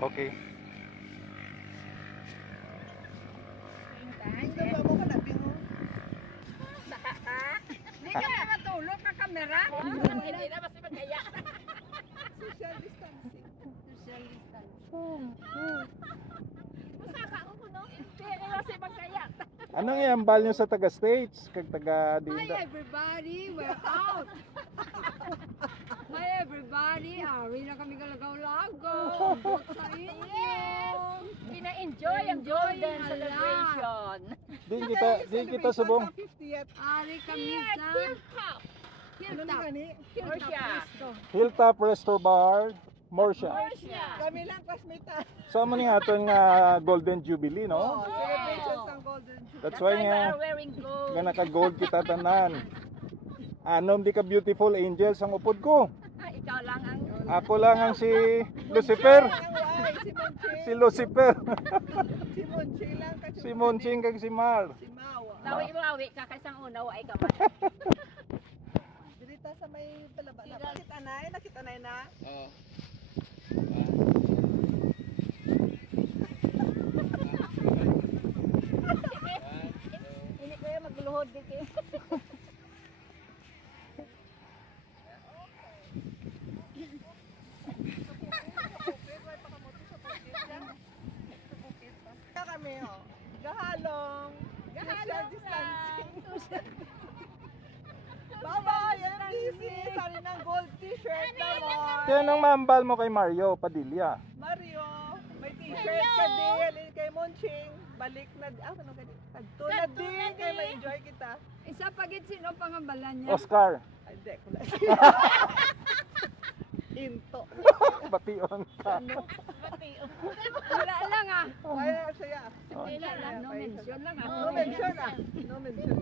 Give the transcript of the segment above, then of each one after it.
Okay. Hindi ka na matulog ka kamera. Hindi na mas magkaya. Social distancing. Social distancing. Masaka ako no. Hindi na mas magkaya. Anong iambal nyo sa taga-States? Kag Hi taga-Dinda? everybody, we're out. Hi everybody, ari na kami kalagaw-lagaw. Sa inyo. Yes! Ina-enjoy ang golden Hala. celebration. Din kita subong. Ari kami Yes, sa Hilltop. Hilltop. Portia. Hilltop Resto Bar, Morsha. Portia. Kami lang classmate. So mo ni aton nga Golden Jubilee, no? Celebrations ng Golden Jubilee. That's That's why why we nga are wearing gold. nga naka-gold kita tanan. Anom di ka beautiful angels ang upod ko. Ikaw lang ang Ako lang ang si Lucifer. Si Lucifer. Si Monching lang kasi Si Monching kag si Mar. si Mawa. tawi-mawi ka kaysang una wa ay kamay. Dirita sa may palaba na. Nakita na, nakita na. Oo. Ini kaya magluhod di kay. Kami gahalong. Social distancing. Bye-bye, MDC! Sari ng gold t-shirt naman. Kaya nang maambal mo kay Mario Padilla. Mario, may t-shirt ka din. Kay Monching, balik na, ano ka din? Kadto na din, kay ma-enjoy kita. Isa pagit sino pangambalan niya? Oscar. Ay, di ko na. Into. Bation ka. Wala lang ah. Kaya saya. Wala lang, no mention lang ah. No mention ah. No mention.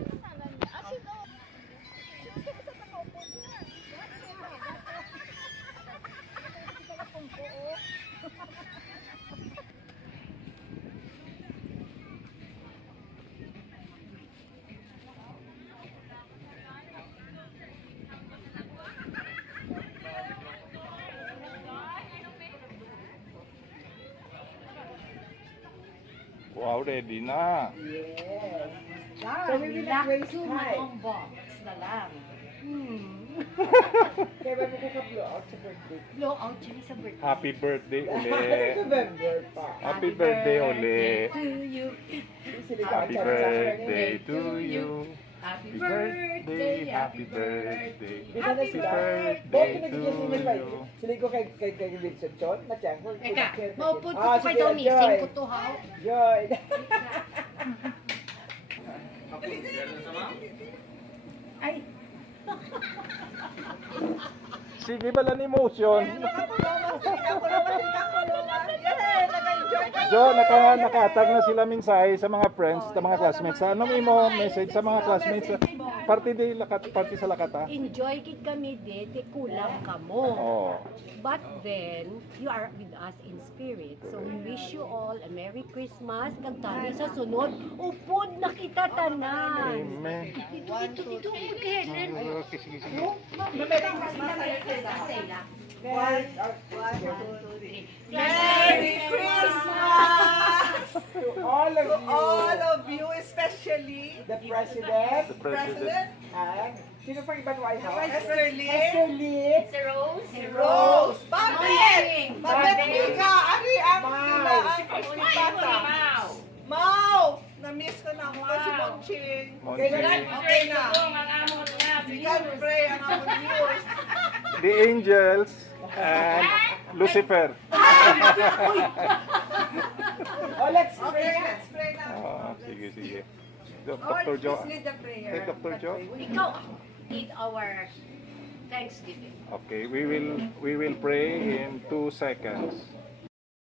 Wow, ready na. So we will not waste time. box na lang. Kaya ba ko blow out sa birthday? Blow out siya sa birthday. Happy birthday uli. November pa. Happy birthday uli. to you. Happy birthday to you. Happy Happy birthday. Happy Happy birthday to you. Sili ko kay Vincent Chon, matiyang ko. Eka, maupod ko Ah, kay sige, Domi, enjoy. 5 to how? Joy. Ay, Sige balan emotion. Jo, nakatag na sila minsay sa mga friends, sa mga classmates. Anong imo message sa mga classmates? Party sa lakata. enjoy kit kami di kulang ka mo. Oh. But then, you are with us in spirit. So we wish you all a Merry Christmas. Kagtali sa sunod, upod na kita tanan. Amen. Dito, okay, Helen. Okay, sige, sige. Merry Christmas to all of you, especially The President, The President. and sino pa ibang White House? Esther Lee, Esther Lee, Si Rose. si Rose, Babet, Babet Babet. Mika, Ari ang Mau. bata. Mau, na-miss ko na ako kasi Monching. Monching. Okay na. Si Godfrey ang among viewers. The Angels and Lucifer. Oh, let's Okay, pray. let's pray na. Sige, sige. Dr. Joe. Please lead the prayer. Take Dr. Joe. Ikaw, lead our Thanksgiving. Okay, we will pray in 2 seconds.